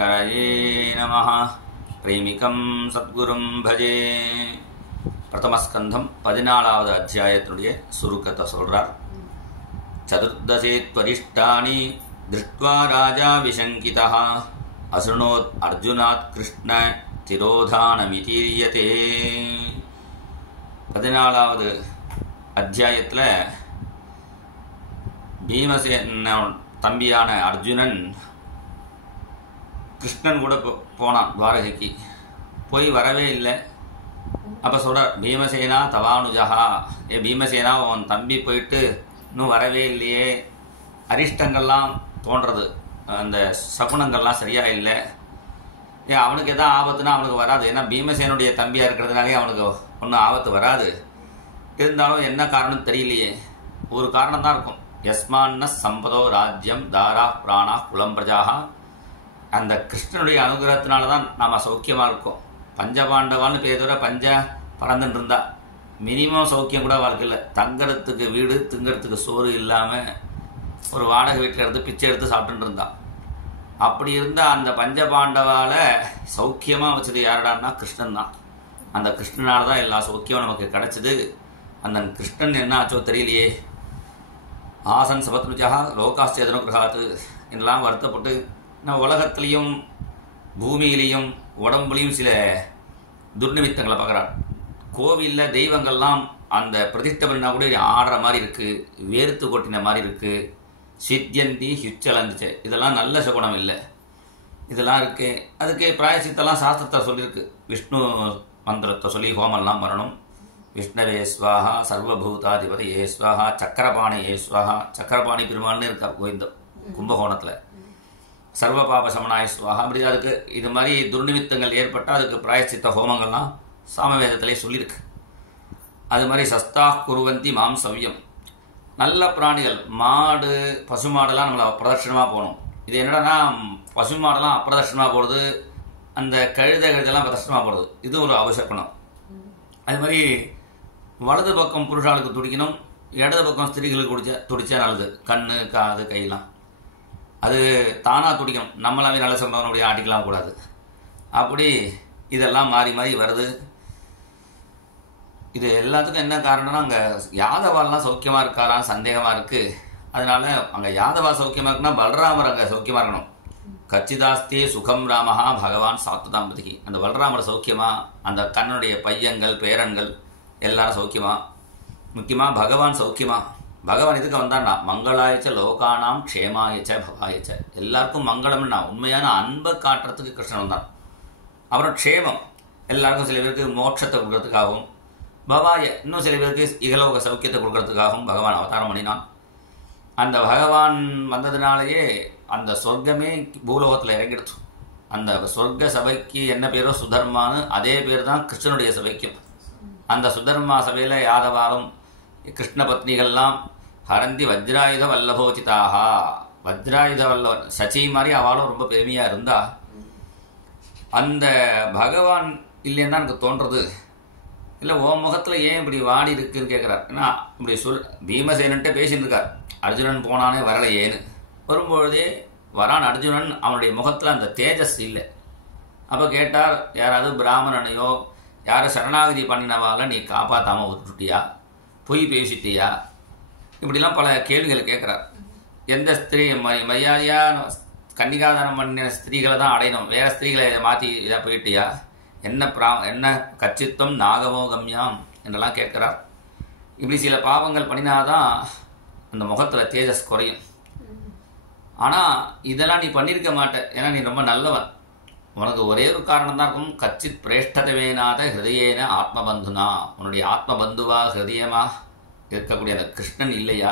ஹரயே நமஹ. பிரேமிகம் சத்குரும் பஜே. பிரதமஸ்கந்தம் 14வது அத்தியாயத்தினுடைய சுருக்கத்தை சொல்றார். சதுர்தசேத்வரிஷ்டானி திருஷ்ட்வா ராஜா விசங்கிதः அசுணோத் அர்ஜுனாத் கிருஷ்ண திரோதானமிதீரியதே. 14வது அத்தியாயத்தில் பீமசேன தம்பியான அர்ஜுனன் கிருஷ்ணன் கூட போனான் துவாரகைக்கு. போய் வரவே இல்லை. அப்போ சொல்கிறார், பீமசேனா தவானுஜகா, பீமசேனா உன் தம்பி போயிட்டு இன்னும் வரவே இல்லையே, அரிஷ்டங்கள்லாம் தோன்றது, அந்த சகுனங்கள்லாம் சரியா இல்லை, அவனுக்கு எதாவது ஆபத்துனா அவனுக்கு வராது. ஏன்னா பீமசேனுடைய தம்பியாக இருக்கிறதுனாலே அவனுக்கு ஒன்றும் ஆபத்து வராது. இருந்தாலும் என்ன காரணம் தெரியலையே. ஒரு காரணம் தான் இருக்கும். யஸ்மான்ன சம்பதோ ராஜ்யம் தாரா பிராணா குலம் பிரஜாகா. அந்த கிருஷ்ணனுடைய அனுகிரகத்தினால தான் நாம் சௌக்கியமாக இருக்கோம். பஞ்சபாண்டவான்னு பேர் தவிர பஞ்ச பறந்துட்டு இருந்தா மினிமம் சௌக்கியம் கூட வாழ்க்கையில். தங்கறதுக்கு வீடு, திங்கிறதுக்கு சோறு இல்லாமல் ஒரு வாடகை வீட்டில் எடுத்து பிச்சை எடுத்து சாப்பிட்டுட்டு இருந்தான். அப்படி இருந்தால் அந்த பஞ்சபாண்டவால சௌக்கியமாக வச்சது யாருடான்னா கிருஷ்ணன் தான். அந்த கிருஷ்ணனால தான் எல்லா சௌக்கியமும் நமக்கு கிடைச்சது. அந்த கிருஷ்ணன் என்ன ஆச்சோ தெரியலையே. ஆசன் சபத்னுஜா லோகாஸ்தேதனுகிரகாத்து எல்லாம் வருத்தப்பட்டு நம்ம உலகத்திலையும் பூமியிலையும் உடம்புலையும் சில துர்நிமித்தங்களை பார்க்குறார். கோவிலில் தெய்வங்கள்லாம் அந்த பிரதிஷ்டை பண்ணா கூட ஆடுற மாதிரி இருக்குது, வேர்த்து கொட்டின மாதிரி இருக்குது, சித்தியந்தி ஹிச்சலந்துச்சு, இதெல்லாம் நல்ல சகுனம் இல்லை. இதெல்லாம் இருக்குது. அதுக்கு பிராயசித்தெல்லாம் சாஸ்திரத்தை சொல்லியிருக்கு. விஷ்ணு மந்திரத்தை சொல்லி ஹோமெல்லாம் பண்ணணும். விஷ்ணவே ஸ்வாஹா, சர்வபூதாதிபதி ஏ ஸ்வாஹா, சக்கரபாணி ஏ ஸ்வாஹா. சக்கரபாணி பெருமாள்னு இருக்கார் கோவிந்தம் கும்பகோணத்தில். சர்வ பாப சமனாய ஸ்வாஹா. அப்படி அதுக்கு இது மாதிரி துர்நிமித்தங்கள் ஏற்பட்டால் அதுக்கு பிராயச்சித்த ஹோமங்கள்லாம் சாமவேதத்திலே சொல்லியிருக்கு. அது மாதிரி சஸ்தா குருவந்தி மாம்சவ்யம். நல்ல பிராணிகள், மாடு பசுமாடெல்லாம் நம்மளை பிரதர்ஷனமாக போகணும். இது என்னடான்னா பசுமாடெல்லாம் அப்பிரதர்ஷனமாக போடுறது, அந்த கழுதெல்லாம் பிரதர்ஷனமாக போடுறது, இது ஒரு அவசகுணம். அது மாதிரி வலது பக்கம் புருஷாளுக்கு துடிக்கணும், இடது பக்கம் ஸ்திரீகளுக்கு துடிச்சா நல்லது. கண்ணு காது கையெல்லாம் அது தானாக துடிக்கணும். நம்மளாவே நல்ல சம்பவனுடைய ஆட்டிக்கலாம் கூடாது. அப்படி இதெல்லாம் மாறி மாறி வருது. இது எல்லாத்துக்கும் என்ன காரணம்னா அங்கே யாதவாலாம் சௌக்கியமாக இருக்காரான்னு சந்தேகமாக இருக்குது. அதனால அங்கே யாதவா சௌக்கியமாக இருக்குன்னா பலராமர் அங்கே சௌக்கியமாக இருக்கணும். கச்சிதாஸ்தே சுகம் ராமஹா பகவான் சாத்துதாம்பதிகி. அந்த பலராமர் சௌக்கியமா, அந்த கண்ணனுடைய பையன்கள் பேரன்கள் எல்லாரும் சௌக்கியமா, முக்கியமாக பகவான் சௌக்கியமா. பகவான் இதுக்கு வந்தான்னா மங்களாயச்ச லோகானாம் க்ஷேமாயச்ச பவாயச்ச. எல்லாருக்கும் மங்களம்னா உண்மையான அன்பை காட்டுறதுக்கு கிருஷ்ணன் வந்தான். அப்புறம் க்ஷேமம், எல்லாருக்கும் சில பேருக்கு மோட்சத்தை கொடுக்கறதுக்காகவும், பவாய இன்னும் சில பேருக்கு இகலோக சௌக்கியத்தை கொடுக்கறதுக்காகவும் பகவான் அவதாரம் பண்ணினான். அந்த பகவான் வந்ததுனாலேயே அந்த சொர்க்கமே பூலோகத்தில் இறங்கிடுச்சு. அந்த சொர்க்க சபைக்கு என்ன பேரோ சுதர்மான்னு, அதே பேர் தான் கிருஷ்ணனுடைய சபைக்கும். அந்த சுதர்மா சபையில் யாதவாலும் கிருஷ்ண பத்னிகள்லாம் ஹரந்தி வஜ்ராயுத வல்லபோச்சிதாகா. வஜ்ராயுத வல்லவன் சச்சி மாதிரி அவளும் ரொம்ப பெருமையாக இருந்தா. அந்த பகவான் இல்லைன்னு தான் எனக்கு தோன்றது. இல்லை உன் முகத்தில் ஏன் இப்படி வாடி இருக்குன்னு கேட்குறார். ஏன்னா இப்படி பீமசேனன்ட்டே பேசிட்டு இருக்கார். அர்ஜுனன் போனானே வரலையேன்னு. வரும்பொழுதே வரான் அர்ஜுனன், அவனுடைய முகத்தில் அந்த தேஜஸ் இல்லை. அப்போ கேட்டார், யாராவது பிராமணனையோ யாரை சரணாகதி பண்ணினவால நீ காப்பாற்றாமல் விட்டுட்டியா, பொய் பேசிட்டியா, இப்படிலாம் பல கேள்விகள் கேட்குறார். எந்த ஸ்திரீ மரியாதையாக கன்னிகாதானம் பண்ண ஸ்திரீகளை தான் அடையணும், வேறு ஸ்திரீகளை மாற்றி இதாக போயிட்டியா, என்ன கச்சித்தம் நாகமோகம்யாம் என்றெல்லாம் கேட்குறார். இப்படி சில பாவங்கள் பண்ணினாதான் அந்த முகத்தில் தேஜஸ் குறையும். ஆனால் இதெல்லாம் நீ பண்ணியிருக்க மாட்ட, ஏன்னா நீ ரொம்ப நல்லவன். உனக்கு ஒரே ஒரு காரணம் தான் இருக்கும். கச்சித் பிரேஷ்டதவேனாத ஹிருதயேன ஆத்மபந்துனா. உன்னுடைய ஆத்மபந்துவா ஹிருதயமாக இருக்கக்கூடிய அந்த கிருஷ்ணன் இல்லையா,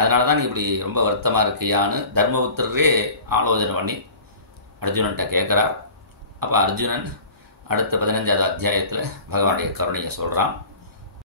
அதனால தான் நீ இப்படி ரொம்ப வருத்தமாக இருக்கியான்னு தர்மபுத்திரரே ஆலோசனை பண்ணி அர்ஜுனன்ட்ட கேட்குறார். அப்போ அர்ஜுனன் அடுத்த 15வது அத்தியாயத்தில் பகவானுடைய கருணையை சொல்கிறான்.